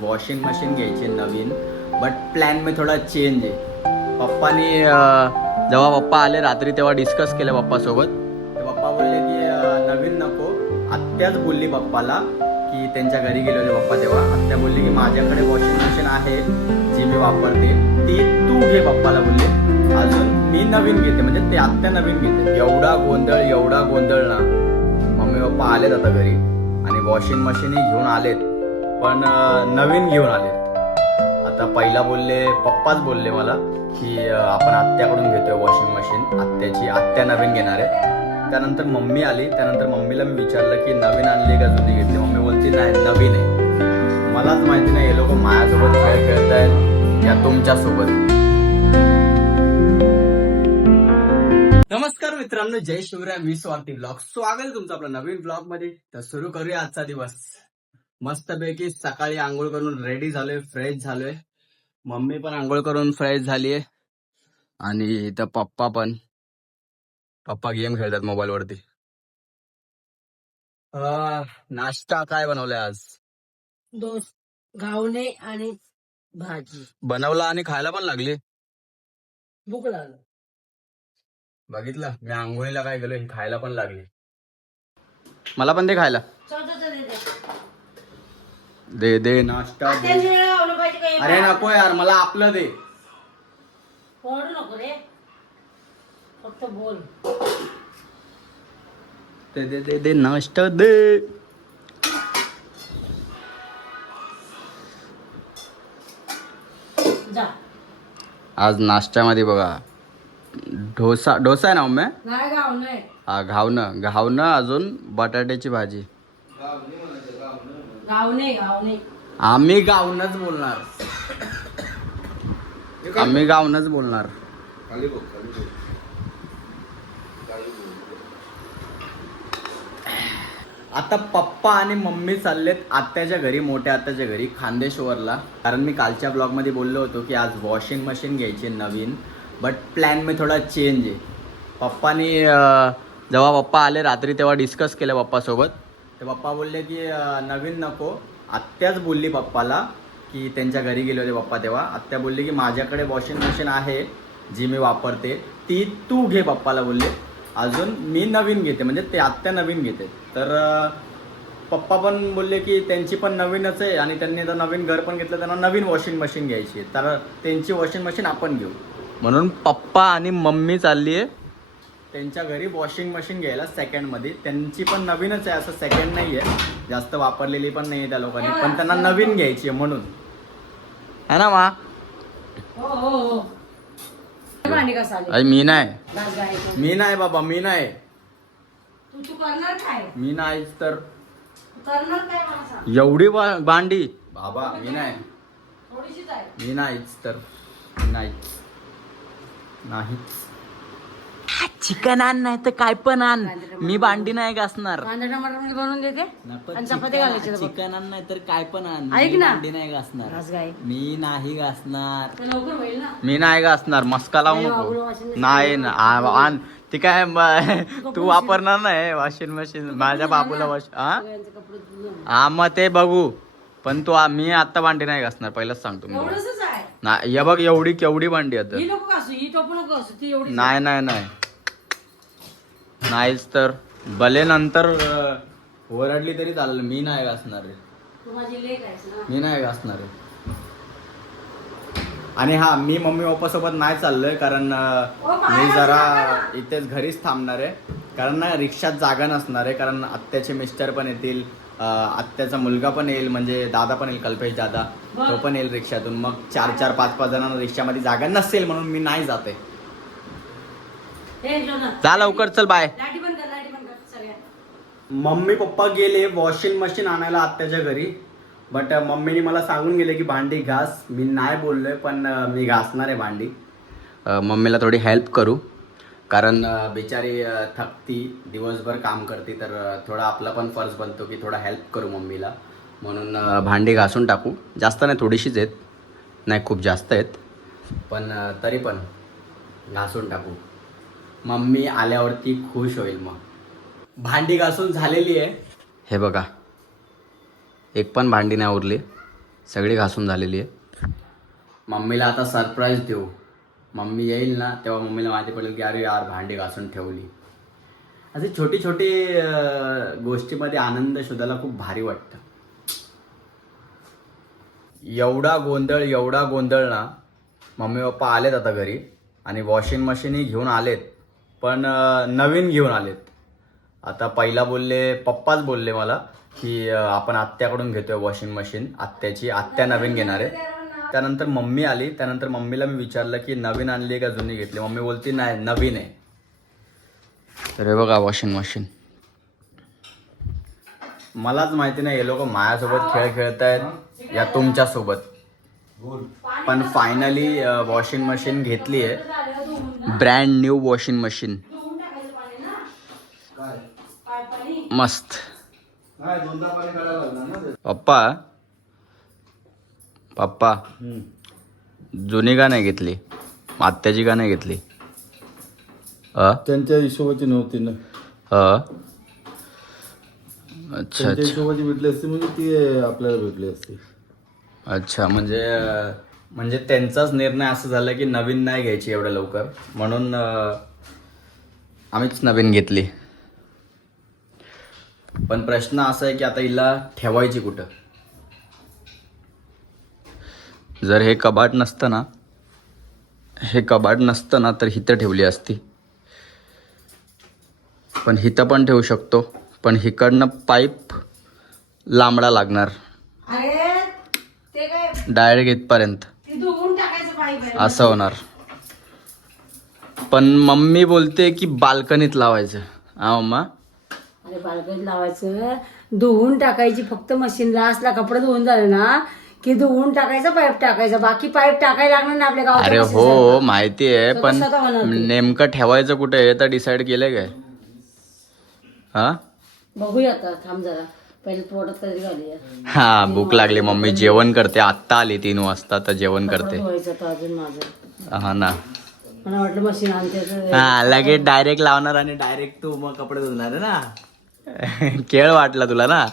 Washing machine घ्यायची नवीन, but plan में थोडा चेंज आहे. पप्पानी जेव्हा पप्पा आले रात्री तेव्हा डिस्कस केलं पप्पासोबत. तर पप्पा बोलले की नवीन नको. आत्याच बोलली पप्पाला की त्यांच्या घरी गेलेले पप्पा तेव्हा आत्या बोलली की माझ्याकडे वॉशिंग मशीन आहे जी मी वापरते, ती तू घे पप्पाला बोलले. अजून मी नवीन घेते, म्हणजे ते आत्या नवीन घेते. एवढा गोंधळ ना. मम्मी पप्पा आलेत आता घरी आणि वॉशिंग मशीनही घेऊन आलेत, पण नवीन घेऊन आलेत. आता पहिला पप्पाच बोलले मला की आपण आत्याकडून घेतोय वॉशिंग मशीन. आत्या नवीन घेणार आहे. त्यानंतर मम्मी आली. त्यानंतर मम्मीला मी विचारलं की नवीन आणली का जुनी घेतली. मम्मी बोलती नाही नवीन आहे. मलाच माहिती नाही हे लोक माझ्यासोबत खेळ खेळतायत या तुमच्यासोबत. नमस्कार मित्रांनो, जय शिवराय. मी स्वाती ब्लॉग. स्वागत आहे तुमचं आपल्या नवीन ब्लॉग मध्ये. तर सुरू करूया आजचा दिवस. मस्तपैकी सकाळी आंघोळ करून रेडी झालोय, फ्रेश झालोय. मम्मी पण आंघोळ करून फ्रेश झालीये आणि इथं पप्पा गेम खेळतात मोबाईल वरती. नाश्ता काय बनवलाय आज? घावणे आणि भाजी बनवला आणि खायला पण लागली. भूक लागली. बघितलं, मी आंघोळीला काय गेलो, ही खायला पण लागली. मला पण दे खायला. दे नाश्ता दे. अरे नको यार, मला आपलं दे. ओरडू नको रे, फक्त बोल. दे नाश्ता दे. जा. आज नाश्त्यामध्ये बघा डोसा आहे ना मम्मी? नाही घावणे. हा घावणं अजून बटाट्याची भाजी. घावणे आम्ही गावनच बोलणार. आता पप्पा आणि मम्मी चाललेत आत्याच्या घरी, मोठ्या आत्याच्या घरी खांदेश्वरला. कारण मी कालच्या ब्लॉगमध्ये बोललो होतो की आज वॉशिंग मशीन घ्यायची नवीन, बट प्लॅन में थोडा चेंज आहे. पप्पानी जेव्हा पप्पा आले रात्री तेव्हा डिस्कस केलं पप्पासोबत. तर पप्पा बोलले की नवीन नको. आत्याच बोलली पप्पाला की त्यांच्या घरी गेले होते पप्पा तेव्हा. आत्या बोलली की माझ्याकडे वॉशिंग मशीन आहे जी मी वापरते, ती तू घे पप्पाला बोलले. अजून मी नवीन घेते, म्हणजे ते आत्या नवीन घेते. तर पप्पा पण बोलले की त्यांची पण नवीनच आहे आणि त्यांनी आता नवीन घर पण घेतलं, त्यांना नवीन वॉशिंग मशीन घ्यायची आहे. तर त्यांची वॉशिंग मशीन आपण घेऊ म्हणून पप्पा आणि मम्मी चालली आहे त्यांच्या घरी वॉशिंग मशीन घ्यायला सेकंडमध्ये. त्यांची पण नवीनच आहे, असं सेकंड नाही आहे, जास्त वापरलेली पण नाही आहे त्या लोकांनी, पण त्यांना नवीन घ्यायची आहे म्हणून. है ना मा? हो. मी नाही बाबा, मी नाही. तू करणार काय? मी नाहीच तर. करणार काय मला सांग. एवढी भांडी बाबा, मी नाही. थोडीशीच आहे. मी नाहीच तर. नाहीच. चिकन आण नाही तर काय पण आण, मी भांडी नाही घासणार. कांदा टमाटर बनवून देते आणि चपाती घालायची. चिकन आण नाही तर काय पण आण, ऐक मी ना. भांडी नाही घासणार. मी नाही घासणार. तर लवकर होईल ना. मी नाही घासणार. मस्का लावू नाही, नको. बाबूला washing machine नाही ना आण. ती काय तू वापरणार नाही वॉशिंग मशीन? माझ्या बाबूला सगळ्यांचे कपडे धुवून. हा मग ते बघू, पण मी आता भांडी नाही घासणार, पहिलाच सांगतो मी. एवढंच आहे. नाही, हे बघ एवढी केवढी भांडी आता. ही नको घासू, ही टोपू नको घासू, ती एवढी. नाहीच तर. भले नंतर ओरडली तरी चालेल, मी नाही घासणार रे. तू माझी लेक आहेस ना. मी नाही घासणार रे. आणि हा, मी मम्मी पप्पा सोबत नाही चाललोय, कारण मी जरा इथेच घरीच थांबणार आहे. कारण ना रिक्षात जागा नसणार आहे, कारण आत्याचे मिस्टर पण येतील, आत्याचा मुलगा पण येईल, म्हणजे दादा पण येईल, कल्पेश दादा, तो पण येईल रिक्षातून. मग 4-4, 5-5 जणांना रिक्षामध्ये जागा नसेल, म्हणून मी नाही जाते. जा लवकर, चल बाय. लाईटी बंद कर सगळ्या. मम्मी पप्पा गेले वॉशिंग मशीन आणायला आत्याच्या घरी, बट मम्मीने मला सांगून गेले की भांडी घास. मी नाही बोललोय, पण मी घासणार आहे भांडी. मम्मीला थोडी हेल्प करू, कारण बिचारी थकती, दिवसभर काम करते, तर थोडा आपला पण फर्ज बनतो की थोडा हेल्प करू मम्मीला. म्हणून भांडी घासून टाकू. जास्त नाही, थोडीशीच आहेत, नाही खूप जास्त आहेत, पण तरी पण घासून टाकू. मम्मी आल्यावरती खुश होईल. मग भांडी घासून झालेली आहे, हे बघा, एक पण भांडी नाही उरली. सगळी घासून झालेली आहे. मम्मीला आता सरप्राईज देऊ. मम्मी येईल ना तेव्हा मम्मीला माहिती पडेल की अरे यार भांडी घासून ठेवली. असे छोटी छोटी गोष्टीमध्ये आनंद शोधायला खूप भारी वाटतं. एवढा गोंधळ ना. मम्मी पप्पा आलेत आता घरी आणि वॉशिंग मशीनही घेऊन आलेत, पण नवीन घेऊन आलेत. आता पहिला पप्पाच बोलले मला की आपण आत्याकडून घेतोय वॉशिंग मशीन. आत्या नवीन घेणार आहे. त्यानंतर मम्मी आली. त्यानंतर मम्मीला मी विचारलं की नवीन आणली का जुनी घेतली. मम्मी बोलती नाही नवीन आहे. तर हे बघा वॉशिंग मशीन. मलाच माहिती नाही हे लोक माझ्यासोबत खेळ खेळतायत या तुमच्यासोबत. पण फायनली वॉशिंग मशीन घेतली आहे. Brand new washing machine. मस्त. पप्पा जुनी का नाही घेतली, आत्याची का नाही घेतली? त्यांच्या हिशोबाची नव्हती ना. अच्छा त्यांच्या हिशोबाची भेटली असती म्हणजे ती आपल्याला भेटली असती. अच्छा म्हणजे त्यांचाच निर्णय असं झाला की नवीन नाही घ्यायची एवढ्या लवकर, म्हणून आम्हीच नवीन घेतली. पण प्रश्न असा आहे की आता हिला ठेवायची कुठं? जर हे कबाट नसतं ना तर हिथं ठेवली असती. पण हिथं पण ठेवू शकतो, पण हिकडनं पाईप लांबडा लागणार अरे ते काय डायरेक्ट इथपर्यंत ते धुवून टाकायचं पाईप आहे. असं होणार. पण मम्मी बोलते की बाल्कनीत लावायचं. हा मम्मा? अरे बाल्कनीत लावायचं, धुवून टाकायची फक्त मशीनला. असला कपडे धुवून झाले ना की धुवून टाकायचा, पाईप टाकायचा. बाकी पाईप टाकायला लागणार ना आपल्या गावात. अरे हो माहिती आहे, पण स्वतः होणार ते. नेमकं ठेवायचं कुठे हे तर डिसाईड केलंय काय? हा बघूया आता, थांब जरा पहिले पोटात कधी घालूया. हा भूक लागली. मम्मी जेवण करते. आत्ता आली 3 वाजता तर जेवण करते. धुवायचं तर अजून माझं. हा ना. मला वाटलं मशीन आणते तर हा लगेच डायरेक्ट लावणार आणि डायरेक्ट तू मग कपडे धुणार आहे ना. खेळ वाटला तुला ना.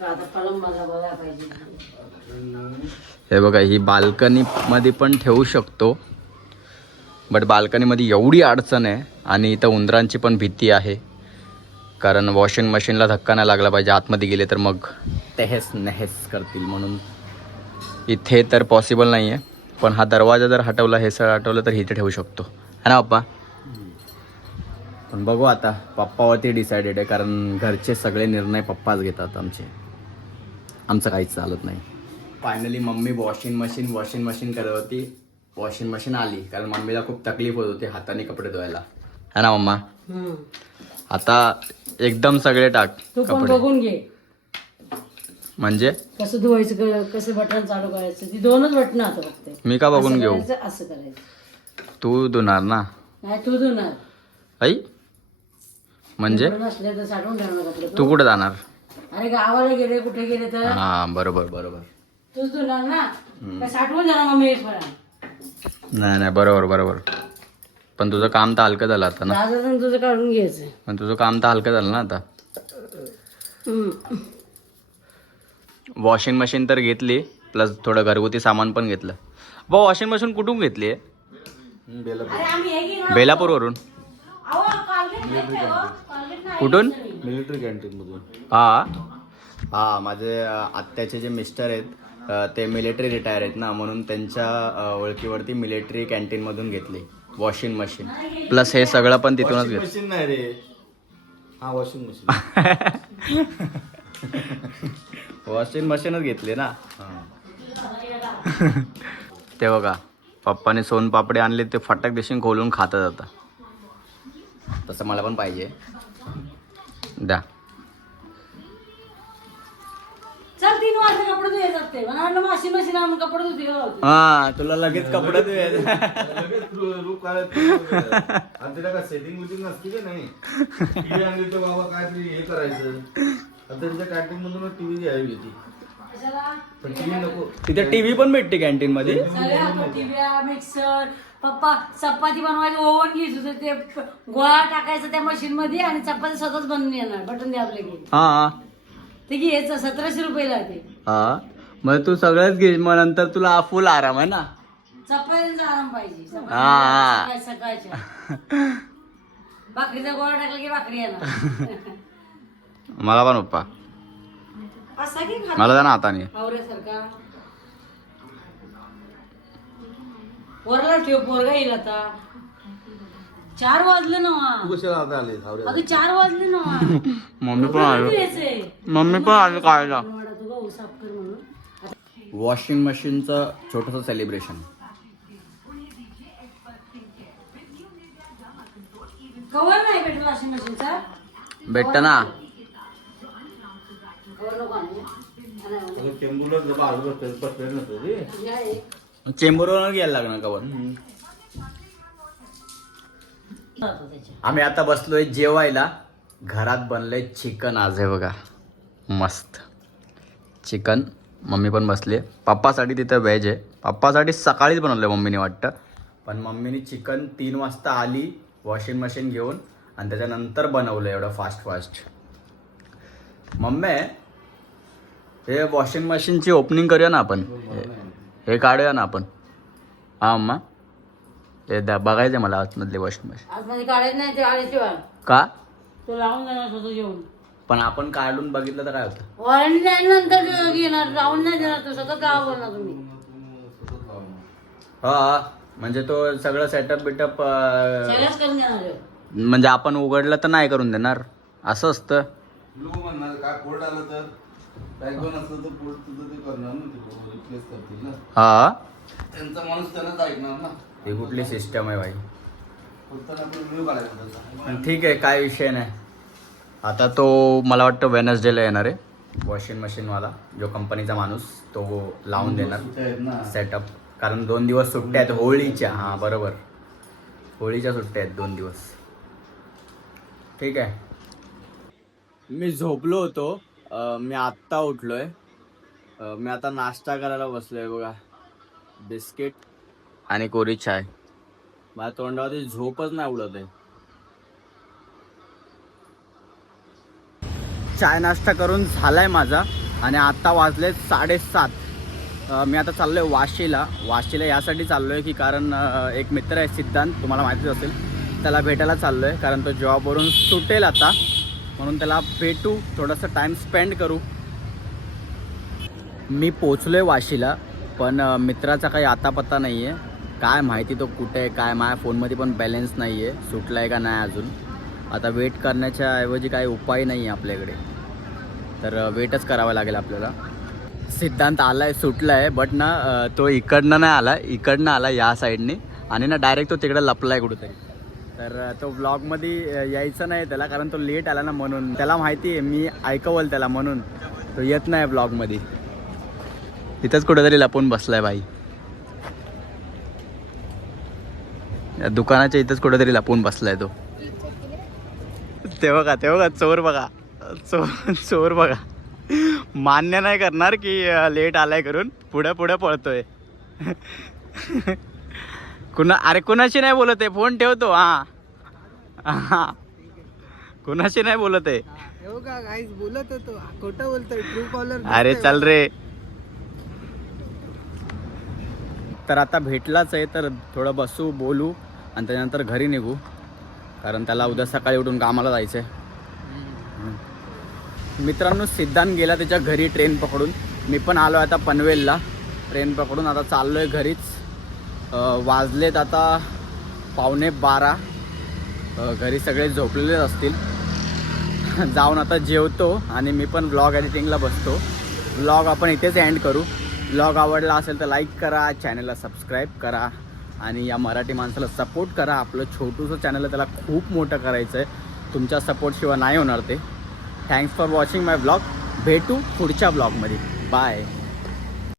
आता पलंग मला बघायला पाहिजे. हे बघा ही बाल्कनी मध्ये पण ठेवू शकतो, बट बाल्कनी मध्ये एवढी अडचण आहे आणि इथं उंदरांची पण भीती आहे. कारण वॉशिंग मशीनला धक्का नाही लागला पाहिजे. आतमध्ये गेले तर मग तेहेस नहेस करतील, म्हणून इथे तर पॉसिबल नाही आहे. पण हा दरवाजा जर हटवला, हे सगळं हटवलं तर इथे ठेवू शकतो, है ना पप्पा? पण बघू आता, पप्पावरती डिसाइडेड आहे. कारण घरचे सगळे निर्णय पप्पाच घेतात आमचं काहीच चालत नाही. फायनली मम्मी वॉशिंग मशीन करत होती. वॉशिंग मशीन आली कारण मम्मीला खूप तकलीफ होत होती हाताने कपडे धुवायला, है ना मम्मा? आता एकदम सगळे टाक तू पण कपडे. बघून घे म्हणजे कसं धुवायचं, कसं बटन चालू करायचं. ती 2च बटन आता फक्त. मी का बघून असं घेऊ? करायचं, असं करायचं. तू धुणार ना? नाही तू धुणार. आई म्हणजे कपडे नसले तर साठवून ठेवणार कपडे. तू कुठे जाणार? अरे गावाला गेले, कुठे गेले तर हा बरोबर. तूच धुणार ना. काय साठवून जाणार मम्मी एकवेळा. नाही बरोबर. पण तुझं काम तर हलकं झालं आता ना. दादा तुझं काढून घ्यायचं. पण तुझं काम तर हलकं झालं ना आता. वॉशिंग मशीन तर घेतली, प्लस थोडं घरगुती सामान पण घेतलं. वॉशिंग मशीन कुठून घेतली आहे? अरे आम्ही हे घेणार. बेलापूरवरून. अहो, कॉलगेट नाही ठेवा. कॉलगेट नाही. कुठून? मिलिटरी कॅन्टीन मधून. हा माझे आत्याचे जे मिस्टर आहेत ते मिलिटरी रिटायर आहेत ना, म्हणून त्यांच्या ओळखीवरती मिलिटरी कॅन्टीनमधून घेतली वॉशिंग मशीन. प्लस हे सगळं पण तिथूनच घेतलं. मशीन नाही रे, हा वॉशिंग मशीन. वॉशिंग मशीनच घेतली ना. ते बघा पप्पाने सोनपापडी आणले, ते फटाक देशील खोलून खातात आता. तसं मला पण पाहिजे. द्या. चल 3 वाजता कपडे धुवायचे असते. मला वाटलं वॉशिंग मशीन आणून कपडे धुते का? हा तुला लगेच कपडे धुवायचे. लगेच रूप काढायचं. आणि तिला काय सेटिंग मिटिंग नसती का नाही? टीव्ही आणली तर बाबा काहीतरी हे करायचं. आता त्यांच्या कॅन्टीन मधून टीव्ही घ्यावी होती, कशाला? पण टीव्ही नको. तिथे टीव्ही पण भेटते कॅन्टीन मध्ये. सगळ्या टीव्या, मिक्सर, पप्पा चपाती बनवायचं ओव्हन घ्यायचं होतं, ते गोळा टाकायचा त्या मशीन मध्ये आणि चपाती स्वतःच बनवून येणार. बटन द्यावं लागेल. हा ते घ्यायचं 1700 रुपयाला ते. हा मग तू सगळंच घे, मग नंतर तुला फुल आराम आहे ना. चपात्यांचा आराम पाहिजे. हा. सकाळच्या भाकरीचा गोळा टाकला की भाकरी येणार. मला पण पप्पा, असा की मला ना हाताने. आवऱ्यासारखा वरला ठेव, पोरगा येईल आता. 4 वाजले ना. तू कशाला आता आले धावऱ्या? अगं 4 वाजले ना. मम्मी पण आली काढायला. तुला साफ कर म्हणून. वॉशिंग मशीनचं छोटंसं सेलिब्रेशन. कवर नाही भेटलं वॉशिंग मशीनचा. भेटतं ना. कवर नको आणू. चेंबूरला बाजूला बसले नसतं रे. या एक. चेंबूरवर घ्यायला लागणार कवर. जातो त्याच्या. आम्ही आता बसलोय जेवायला. घरात बनलंय चिकन आज आहे बघा, मस्त चिकन. मम्मी पण बसली. पप्पासाठी तिथं व्हेज आहे. पप्पासाठी सकाळीच बनवलं मम्मीने वाटतं, पण मम्मीने चिकन 3 वाजता आली वॉशिंग मशीन घेऊन आणि त्याच्यानंतर बनवलं एवढं फास्ट. मम्मी हे वॉशिंग मशीनची ओपनिंग करूया ना आपण. हे काढूया ना आपण. हा मम्मा, ते बघायचं मला आतमधली वॉशिंग मशीन. आज मध्ये काढायचं नाही ते आल्याशिवाय का? तो लावून जाणार स्वतः जेवण. पण आपण काढून बघितलं तर काय होतं? वॉरंटी नंतर घेणार, लावून नाही देणार. तो स्वतः लावा बोलणार तुम्ही. हा, म्हणजे तो सगळं सेटअप बिटअप सगळ्याच करून देणार आहे. म्हणजे आपण उघडलं तर नाही करून देणार असं असतं. लोक म्हणणार काय पोर्ट आलं तर बॅकबोन असलं तर पोर्ट तुझं ते करणार ना, ते रिप्लेस करतील ना. हा, त्यांचा माणूस त्यांनाच ऐकणार ना. ही कुठली सिस्टम आहे भाई? फक्त आपण व्हिडिओ काढायचा त्याचा. पण ठीक आहे, काय विषय नाही. आता तो मला वाटतं वेनसडेला येणार आहे वॉशिंग मशीनवाला, जो कंपनीचा माणूस, तो लावून देणार सुट्ट्या आहेत ना. सेटअप. कारण 2 दिवस सुट्ट्या आहेत होळीच्या. हां बरोबर, होळीच्या सुट्ट्या आहेत 2 दिवस. ठीक आहे. मी झोपलो होतो. मी आत्ता उठलोय. मी आता नाश्ता करायला बसलोय बघा. बिस्किट आणि कोरी चाय. माझ्या तोंडावरती झोपच नाही उडत आहे. चाय नाश्ता करून झालाय माझा आणि आता वाजले 7:30. मी आता चाललोय वाशीला यासाठी चाललोय की कारण एक मित्र आहे सिद्धांत, तुम्हाला माहितीच असेल, त्याला भेटायला चाललोय. कारण तो जॉबवरून सुटेल आता, म्हणून त्याला भेटू, थोडंसं टाईम स्पेंड करू. मी पोचलोय वाशीला, पण मित्राचा काही आता पत्ता नाही आहे. काय माहिती तो कुठे आहे काय. माझ्या फोनमध्ये पण बॅलन्स नाही आहे, सुटला आहे का नाही अजून. आता वेट करण्याच्या ऐवजी काही उपाय नाही आहे आपल्याकडे, तर वेटच करावा लागेल आपल्याला. सिद्धांत आला आहे, सुटला आहे, बट ना तो इकडनं नाही आला, इकडनं आला या साईडने आणि ना डायरेक्ट तो तिकडे लपला आहे कुठेतरी. तर तो व्लॉगमध्ये यायचं नाही त्याला, कारण तो लेट आला ना, म्हणून. त्याला माहिती आहे मी ऐकवल त्याला, म्हणून तो येत नाही व्लॉगमध्ये. तिथंच कुठेतरी लपून बसलाय भाई, या दुकानाच्या इथंच कुठेतरी लपून बसलाय तो. ते बघा चोर बघा, चोर बघा. मान्य नाही करणार की लेट आलाय करून, पुढे पळतोय. कुणाशी नाही बोलत आहे, फोन ठेवतो. हा, कुणाशी नाही बोलत आहे. बोलत होतो, खोटं बोलतोय. True collar. अरे चल रे. तर आता भेटलाच आहे, तर थोडं बसू, बोलू आणि त्यानंतर घरी निघू, कारण त्याला उद्या सकाळी उठून कामाला जायचं आहे. मित्रांनो, सिद्धांत गेला त्याच्या घरी ट्रेन पकडून. मी पण आलो आता पनवेलला ट्रेन पकडून. आता चाललो आहे घरीच. वाजलेत आता 11:15. घरी सगळे झोपलेलेच असतील. जाऊन आता जेवतो आणि मी पण ब्लॉग एडिटिंगला बसतो. ब्लॉग आपण इथेच एंड करू. ब्लॉग आवडला असेल तर लाईक करा, चॅनलला सबस्क्राईब करा आणि या मराठी माणसाला सपोर्ट करा. आपलं छोटूसं चॅनल आहे, त्याला खूप मोठं करायचं आहे. तुमच्या सपोर्टशिवाय नाही होणार ते. Thanks for watching my blog. भेटू पुढच्या ब्लॉगमध्ये. बाय.